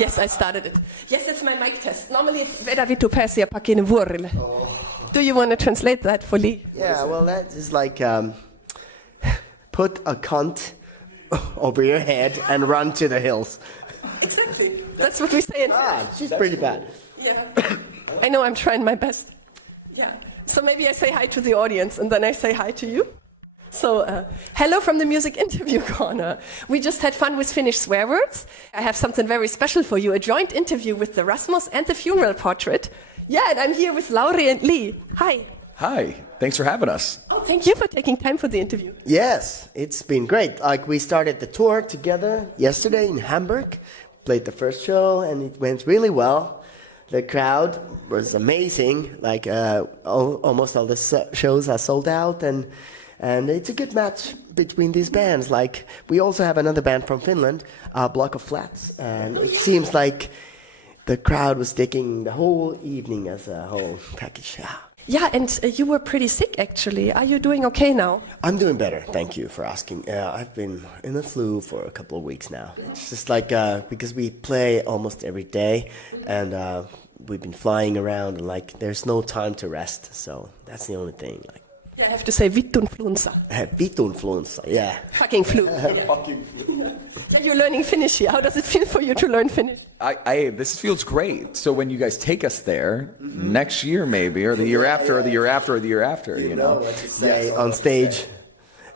Yes, I started it. Yes, it's my mic test. Normally it's Veda vittu pääsi ja pakinen vuorille. Do you want to translate that for Lee? Yeah, well, that is like put a cunt over your head and run to the hills. Exactly. That's what we say in She's pretty bad. Yeah. I know, I'm trying my best. Yeah. So maybe I say hi to the audience and then I say hi to you. So, hello from the Music Interview Corner. We just had fun with Finnish swear words. I have something very special for you, a joint interview with the Rasmus and the Funeral Portrait. Yeah, and I'm here with Lauri and Lee. Hi. Hi, thanks for having us. Oh, thank you for taking time for the interview. Yes, it's been great. Like, we started the tour together yesterday in Hamburg, played the first show, and it went really well. The crowd was amazing. Like, almost all the shows are sold out, and it's a good match between these bands. Like, we also have another band from Finland, a Block of Flats, and it seems like the crowd was taking the whole evening as a whole package. Yeah, and you were pretty sick, actually. Are you doing okay now? I'm doing better, thank you for asking. I've been in the flu for a couple of weeks now. It's just like, because we play almost every day, and we've been flying around, and like, there's no time to rest, so that's the only thing. Like, I have to say vittunfluenssa. Vittunfluenssa, yeah. Fucking flu. Fucking flu. You're learning Finnish here. How does it feel for you to learn Finnish? This feels great. So when you guys take us there, next year maybe, or the year after, or the year after, or the year after, you know. What to say on stage.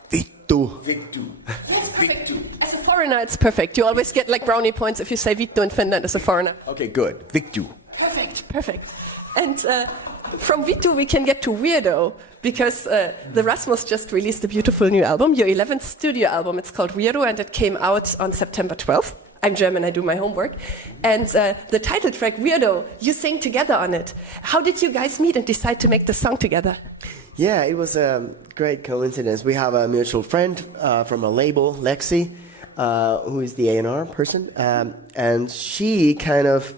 Vittu. Vittu. Yes, vittu. As a foreigner, it's perfect. You always get like brownie points if you say vittu in Finland as a foreigner. Okay, good. Vittu. Perfect. And from Vittu we can get to Weirdo, because the Rasmus just released a beautiful new album, your 11th studio album. It's called Weirdo, and it came out on September 12th. I'm German, I do my homework. And the title track, Weirdo, you sing together on it. How did you guys meet and decide to make the song together? Yeah, it was a great coincidence. We have a mutual friend from a label, Lexi, who is the A&R person, and she kind of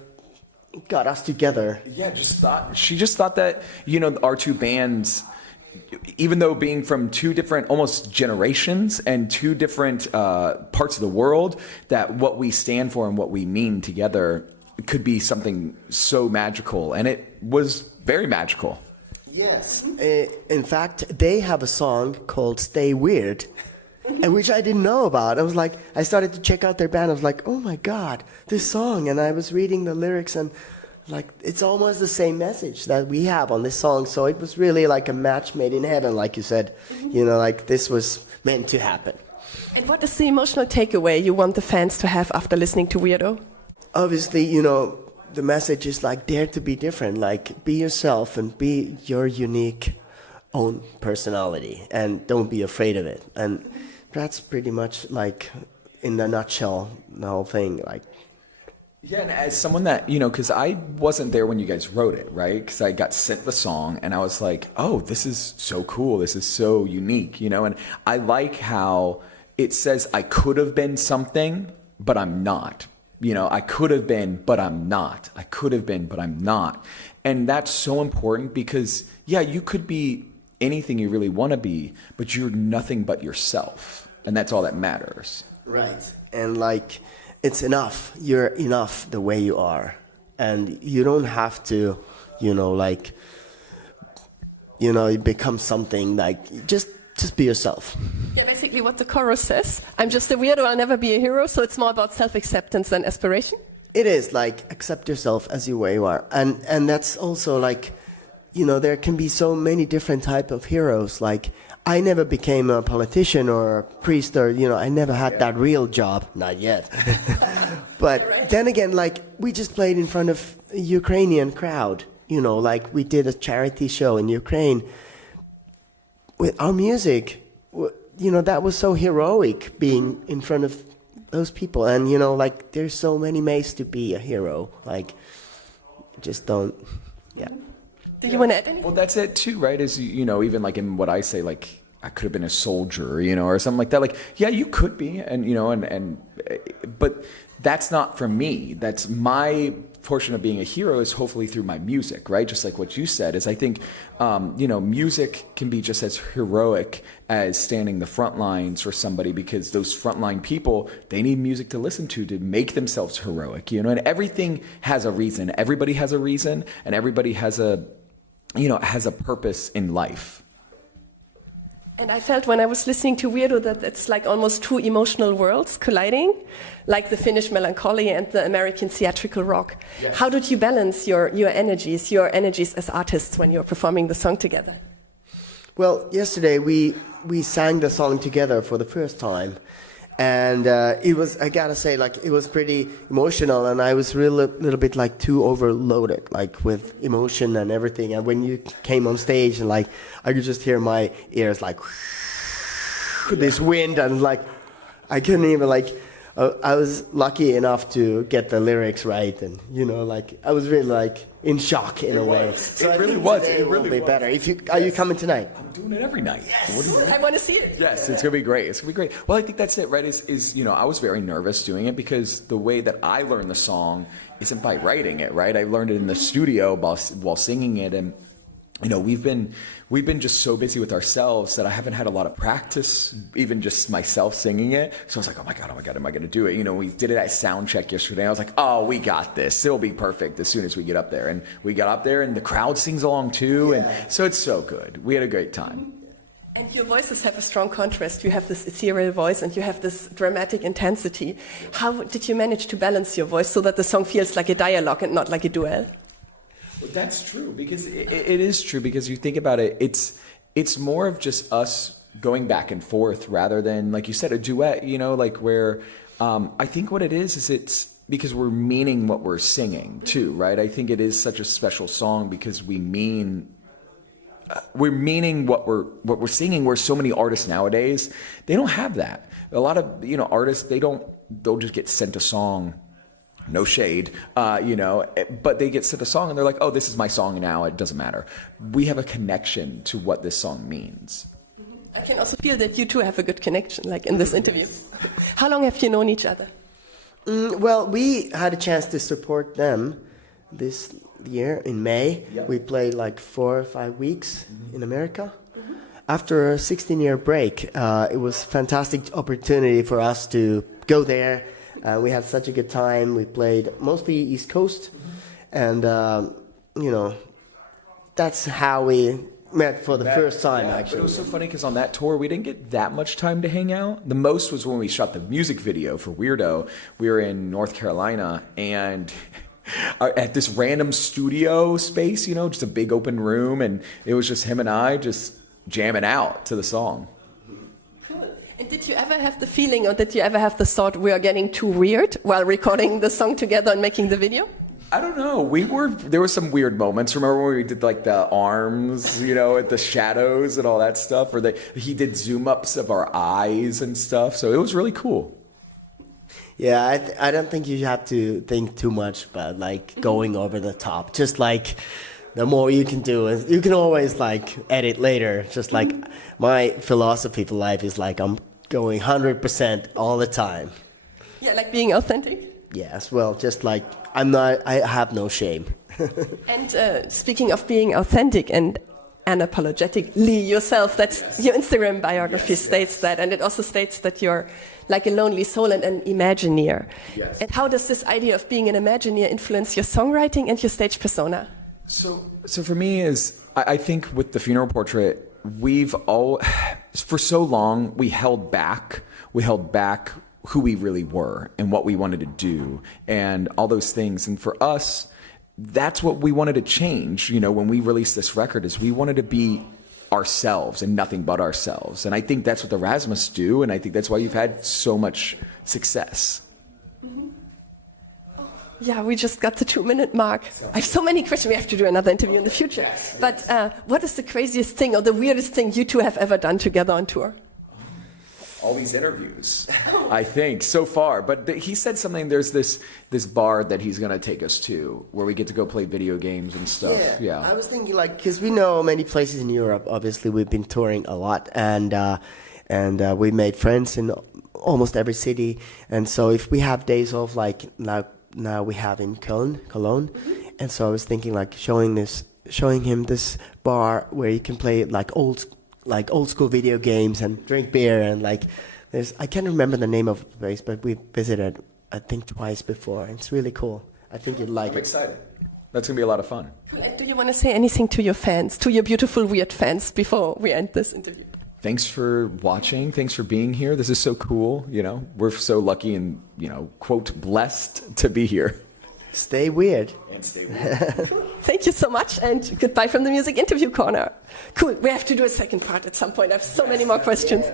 got us together. Yeah, she just thought that, you know, our two bands, even though being from two different almost generations and two different parts of the world, that what we stand for and what we mean together could be something so magical, and it was very magical. Yes. In fact, they have a song called Stay Weird, and which I didn't know about. I started to check out their band. I was like, oh my God, this song. And I was reading the lyrics, and like, it's almost the same message that we have on this song. So it was really like a match made in heaven, like you said. You know, like, this was meant to happen. And what is the emotional takeaway you want the fans to have after listening to Weirdo? Obviously, you know, the message is like, dare to be different. Like, be yourself and be your unique own personality, and don't be afraid of it. And that's pretty much, like, in a nutshell, the whole thing. Like, yeah, and as someone that, you know, because I wasn't there when you guys wrote it, right? Because I got sent the song, and I was like, oh, this is so cool. This is so unique, you know? And I like how it says I could have been something, but I'm not. You know, I could have been, but I'm not. I could have been, but I'm not. And that's so important because, yeah, you could be anything you really want to be, but you're nothing but yourself. And that's all that matters. Right. And like, it's enough. You're enough the way you are. And you don't have to, you know, like, you know, you become something. Like, just be yourself. Yeah, basically what the chorus says. I'm just a weirdo, I'll never be a hero. So it's more about self-acceptance than aspiration. It is, like, accept yourself as you where you are. And that's also like, you know, there can be so many different type of heroes. Like, I never became a politician or a priest, or, you know, I never had that real job. Not yet. But then again, like, we just played in front of a Ukrainian crowd. You know, like, we did a charity show in Ukraine. With our music, you know, that was so heroic, being in front of those people. And, you know, like, there's so many ways to be a hero. Like, just don't, yeah. Do you want to add anything? Well, that's it too, right? Is, you know, even like in what I say, like, I could have been a soldier, you know, or something like that. Like, yeah, you could be, and you know, and but that's not for me. That's my portion of being a hero is hopefully through my music, right? Just like what you said is, I think, you know, music can be just as heroic as standing the front lines for somebody, because those frontline people, they need music to listen to make themselves heroic, you know. And everything has a reason. Everybody has a reason, and everybody has a, you know, has a purpose in life. And I felt when I was listening to Weirdo that it's like almost two emotional worlds colliding, like the Finnish melancholy and the American theatrical rock. Yes. How did you balance your energies as artists when you're performing the song together? Well, yesterday we sang the song together for the first time. And it was, I gotta say, like, it was pretty emotional, and I was really a little bit like too overloaded, like with emotion and everything. And when you came on stage, and like, I could just hear my ears like this wind, and like, I couldn't even like, I was lucky enough to get the lyrics right, and you know, like, I was really like in shock in a way. So it really was. It really will be better. Are you coming tonight? I'm doing it every night. Yes. I want to see it. Yes, it's gonna be great. It's gonna be great. Well, I think that's it, right? Is you know, I was very nervous doing it because the way that I learned the song isn't by writing it, right? I learned it in the studio while singing it, and you know, we've been just so busy with ourselves that I haven't had a lot of practice, even just myself singing it. So I was like, oh my God, am I going to do it? You know, we did it at sound check yesterday. I was like, oh, we got this. It'll be perfect as soon as we get up there. And we got up there, and the crowd sings along too. Yeah. And so it's so good. We had a great time. And your voices have a strong contrast. You have this ethereal voice and you have this dramatic intensity. How did you manage to balance your voice so that the song feels like a dialogue and not like a duel? Well, that's true, because it is true, because you think about it, it's more of just us going back and forth rather than, like you said, a duet, you know, like where I think what it is it's because we're meaning what we're singing too, right? I think it is such a special song because we're meaning what we're singing, where so many artists nowadays, they don't have that. A lot of, you know, artists, they'll just get sent a song. No shade, you know, but they get sent a song and they're like, oh, this is my song now, it doesn't matter. We have a connection to what this song means. I can also feel that you two have a good connection, like in this interview. How long have you known each other? Well, we had a chance to support them this year in May. Yep. We played like 4 or 5 weeks in America. After a 16-year break, it was a fantastic opportunity for us to go there. We had such a good time. We played mostly East Coast, and you know, that's how we met for the first time. Actually, but it was so funny because on that tour we didn't get that much time to hang out. The most was when we shot the music video for Weirdo. We were in North Carolina, and at this random studio space, you know, just a big open room, and it was just him and I just jamming out to the song. And did you ever have the feeling, or did you ever have the thought we are getting too weird while recording the song together and making the video? I don't know. There were some weird moments. Remember when we did like the arms, you know, at the shadows and all that stuff? Or he did zoom ups of our eyes and stuff. So it was really cool. Yeah, I don't think you have to think too much about like going over the top. Just like the more you can do, you can always like edit later. Just like my philosophy for life is like I'm going 100% all the time. Yeah, like being authentic? Yes, well, just like I have no shame. And speaking of being authentic and unapologetically yourself, that's your Instagram biography states that, and it also states that you're like a lonely soul and an Imagineer. Yes. And how does this idea of being an Imagineer influence your songwriting and your stage persona? So for me I think with the funeral portrait, for so long we held back who we really were and what we wanted to do and all those things. And for us, that's what we wanted to change, you know, when we released this record, is we wanted to be ourselves and nothing but ourselves. And I think that's what the Rasmus do, and I think that's why you've had so much success. Mm-hmm. Yeah, we just got the 2-minute mark. I have so many questions. We have to do another interview in the future. But what is the craziest thing or the weirdest thing you two have ever done together on tour? all these interviews, I think, so far. But he said something, there's this bar that he's going to take us to where we get to go play video games and stuff. Yeah. I was thinking, like, because we know many places in Europe. Obviously, we've been touring a lot, and we made friends in almost every city. And so if we have days off, like now we have in Cologne, and so I was thinking, like, showing him this bar where you can play like old school video games and drink beer, and like I can't remember the name of the place, but we visited I think twice before, and it's really cool. I think you'd like I'm it. excited. That's going to be a lot of fun. And do you want to say anything to your fans, to your beautiful weird fans, before we end this interview? Thanks for watching. Thanks for being here. This is so cool. You know, we're so lucky and, you know, quote, blessed to be here. Stay weird. And stay weird. Thank you so much, and goodbye from the Music Interview Corner. Cool, we have to do a second part at some point. I have so many more questions.